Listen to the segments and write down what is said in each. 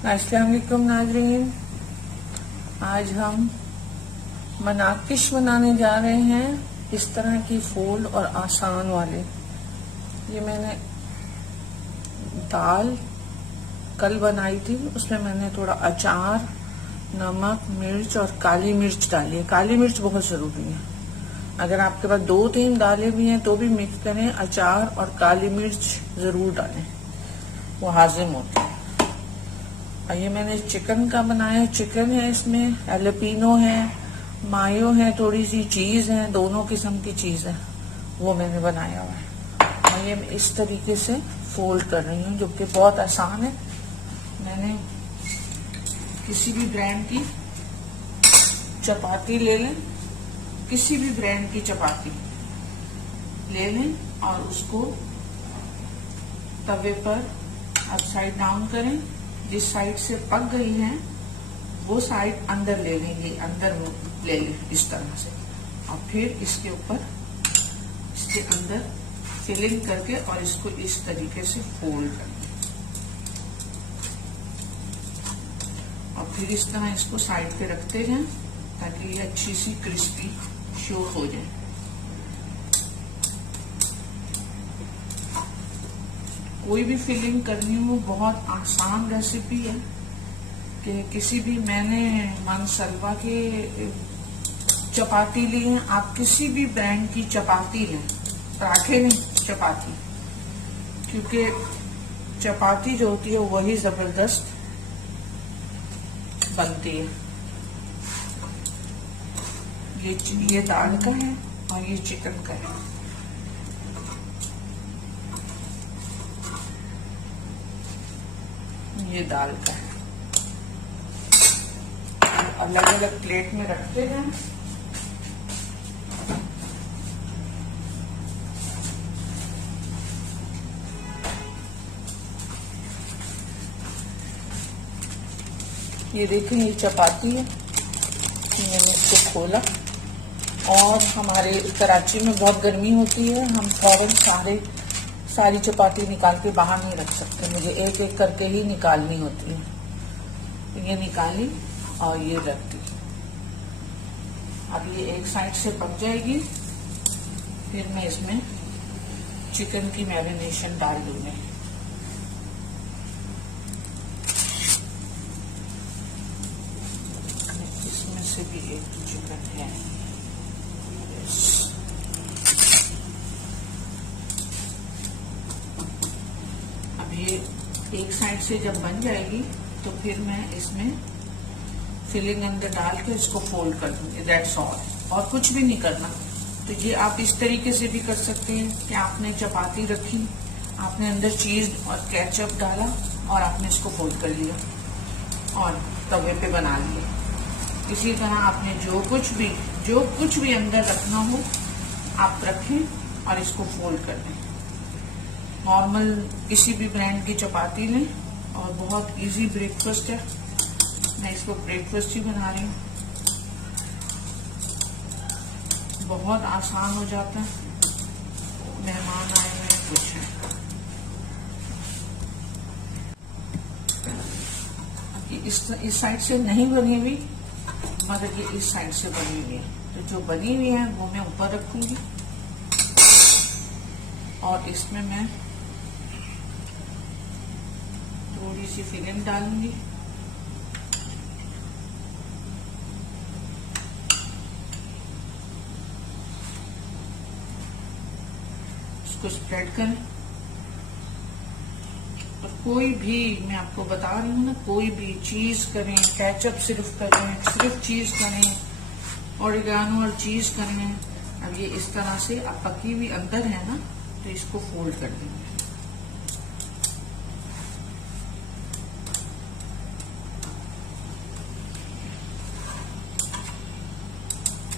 अस्सलाम वालेकुम नाज़रीन, आज हम मनाकिश बनाने जा रहे हैं इस तरह की फूल और आसान वाले। ये मैंने दाल कल बनाई थी, उसमें मैंने थोड़ा अचार, नमक, मिर्च और काली मिर्च डाली है। काली मिर्च बहुत ज़रूरी है। अगर आपके पास 2-3 दालें भी हैं तो भी मिक्स करें, अचार और काली मिर्च ज़रूर डालें, वो हाजिम होती है। ये मैंने चिकन का बनाया। चिकन है, इसमें एलोपिनो है, मायो है, थोड़ी सी चीज़ है, दोनों किस्म की चीज़ है, वो मैंने बनाया हुआ है। और ये मैं इस तरीके से फोल्ड कर रही हूँ, जो कि बहुत आसान है। मैंने किसी भी ब्रांड की चपाती ले लें, किसी भी ब्रांड की चपाती ले लें और उसको तवे पर अपसाइड डाउन करें। जिस साइड से पक गई है वो साइड अंदर ले लेंगे, अंदर ले लें इस तरह से, और फिर इसके ऊपर इसके अंदर फिलिंग करके और इसको इस तरीके से फोल्ड कर लें और फिर इस तरह इसको साइड पे रखते जाएं ताकि ये अच्छी सी क्रिस्पी शो हो जाए। कोई भी फिलिंग करनी हो बहुत आसान रेसिपी है कि किसी भी, मैंने मनसलवा के चपाती ली है, आप किसी भी ब्रांड की चपाती लें, पराठे नहीं चपाती, क्योंकि चपाती जो होती है वही जबरदस्त बनती है। ये दाल का है और ये चिकन का है। ये दाल का है। अलग अलग प्लेट में रखते हैं। ये देखें, ये चपाती है, मैंने इसको खोला और हमारे कराची में बहुत गर्मी होती है, हम फौरन सारी चपाती निकाल के बाहर नहीं रख सकते, मुझे एक एक करके ही निकालनी होती है। तो ये निकाली और ये रख दी। अब ये एक साइड से पक जाएगी, फिर मैं इसमें चिकन की मैरिनेशन डाल दूंगी। इसमें से भी एक चिकन है। ये एक साइड से जब बन जाएगी तो फिर मैं इसमें फिलिंग अंदर डाल के इसको फोल्ड कर दूंगी। दैट्स ऑल, और कुछ भी नहीं करना। तो ये आप इस तरीके से भी कर सकते हैं कि आपने चपाती रखी, आपने अंदर चीज और केचप डाला और आपने इसको फोल्ड कर लिया और तवे पे बना लिया। इसी तरह आपने जो कुछ भी अंदर रखना हो आप रखें और इसको फोल्ड कर दें। नॉर्मल किसी भी ब्रांड की चपाती लें और बहुत इजी ब्रेकफास्ट है। मैं इसको ब्रेकफास्ट ही बना रही हूँ, बहुत आसान हो जाता है। मेहमान आए हुए कुछ है। इस साइड से नहीं बनी हुई, मगर ये इस साइड से बनी हुई है, तो जो बनी हुई है वो मैं ऊपर रखूंगी और इसमें मैं थोड़ी सी फिलिंग डालूंगी। इसको स्प्रेड करें और कोई भी, मैं आपको बता रही हूँ ना, कोई भी चीज करें, केचप सिर्फ करें, सिर्फ चीज करें, ओरिगानो और चीज करें। अब ये इस तरह से अब पकी हुई अंदर है ना, तो इसको फोल्ड कर देंगे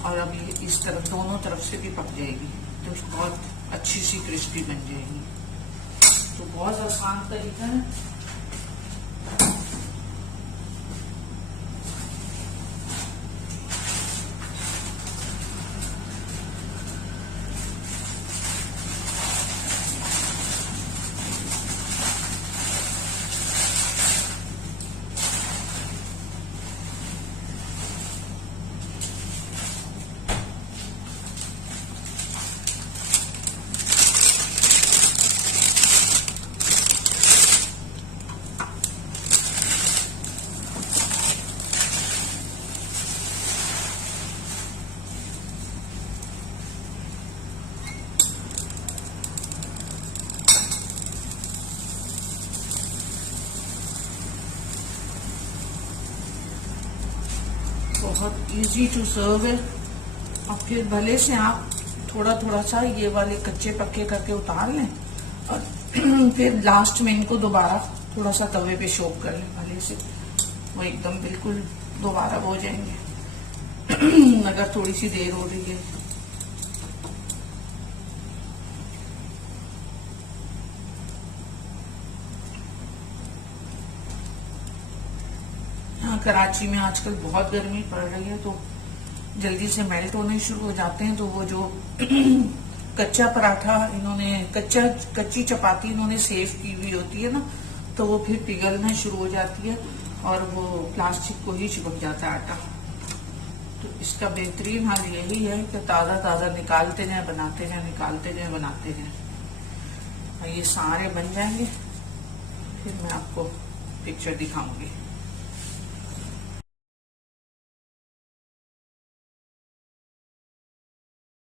और अब ये इस तरफ दोनों तरफ से भी पक जाएगी, तो बहुत अच्छी सी क्रिस्पी बन जाएगी। तो बहुत आसान तरीका है। बहुत इजी टू सर्व है। और फिर भले से आप थोड़ा थोड़ा सा ये वाले कच्चे पक्के करके उतार लें और फिर लास्ट में इनको दोबारा थोड़ा सा तवे पे शोक कर लें भले से, वो एकदम बिल्कुल दोबारा हो जाएंगे अगर थोड़ी सी देर हो रही है। हाँ, कराची में आजकल बहुत गर्मी पड़ रही है तो जल्दी से मेल्ट होने शुरू हो जाते हैं। तो वो जो कच्चा पराठा इन्होंने कच्ची चपाती इन्होंने सेव की हुई होती है ना, तो वो फिर पिघलना शुरू हो जाती है और वो प्लास्टिक को ही चिपक जाता है आटा। तो इसका बेहतरीन हाल यही है कि ताज़ा ताज़ा निकालते जाए, बनाते जाए, निकालते जाए, बनाते जाए। ये सारे बन जाएंगे फिर मैं आपको पिक्चर दिखाऊंगी।